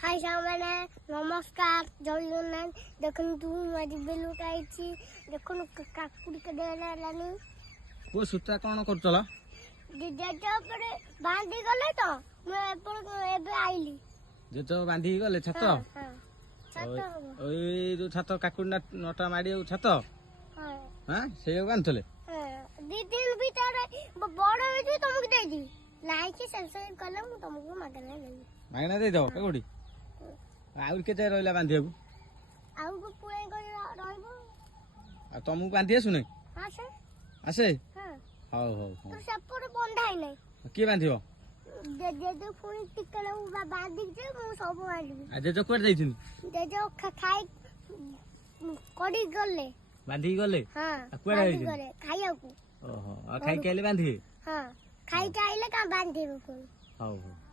हाय सामने नमस्कार जय जगन्नाथ देखन तू माझी बेलू काईची देखन काकुडी कडेला लानी वो सुता कोन करतला जेजे पर बांधी गले तो मैं एबे आइली जेतो बांधी गले छत छत ओई जो छत काकुडी नटा माडी छत हां हां से बांधले दी दिन भीतर बड़ होई तुमको दे दी लाइक सब्सक्राइब करले मु तुमको मागना नहीं मागना दे दो काकुडी आउर केते रहला बांधियाबू आउ को पुराई कर रहबो आ तुमको बांधी आसुने आसे आसे हां हाउ हाउ तो सपोर बंधाई नहीं के बांधियो जे पुणी टिकला बांधी जे मु सब बांधी आ जे कोड दैथिन जे खाई कडी गले बांधी गले हां कोड बांधी गले खाइया को ओहो आ खाई केले बांधी हां खाई के आइले का बांधी को हाउ हाउ